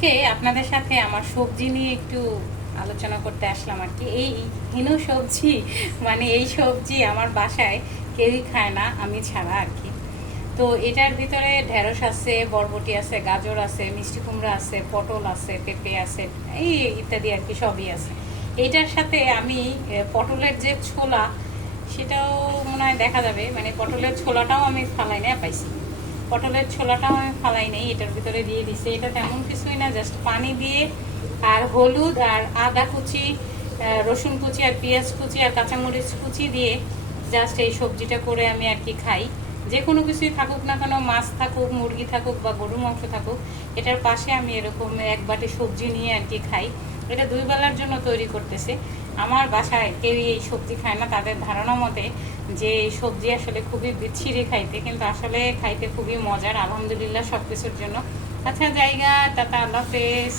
আজকে আপনাদের সাথে আমার সবজি নিয়ে একটু আলোচনা করতে আসলাম আর কি। এই হিনো সবজি মানে এই সবজি আমার বাসায় কেউই খায় না, আমি ছাড়া আর কি। তো এটার ভিতরে ঢেঁড়স আছে, বরবটি আছে, গাজর আছে, মিষ্টি কুমড়া আছে, পটল আছে, পেঁপে আছে, এই ইত্যাদি আর কি, সবই আছে। এইটার সাথে আমি পটলের যে ছোলা, সেটাও মনে হয় দেখা যাবে, মানে পটলের ছোলাটাও আমি ফালাই না পাইছি। পটলের ছোলাটাও আমি ফালাই নেই, এটার ভিতরে দিয়ে দিছি। এটা তেমন কিছুই না, জাস্ট পানি দিয়ে আর হলুদ আর আদা কুচি, রসুন কুচি আর পেঁয়াজ কুচি আর কাঁচামরিচ কুচি দিয়ে জাস্ট এই সবজিটা করে আমি আর কি খাই। যে কোনো কিছুই থাকুক না কেন, মাছ থাকুক, মুরগি থাকুক বা গরুর মাংস থাকুক, এটার পাশে আমি এরকম এক বাটি সবজি নিয়ে আর কি খাই। এটা 2 বেলার জন্য তৈরি করতেছে। আমার বাসায় কেউ এই সবজি খায় না, তাদের ধারণা মতে যে এই সবজি আসলে খুবই বিচ্ছিরি খাইতে, কিন্তু আসলে খাইতে খুবই মজার। আলহামদুলিল্লাহ সব কিছুর জন্য। আচ্ছা, জায়গা টাটা, আল্লাহ হাফেজ।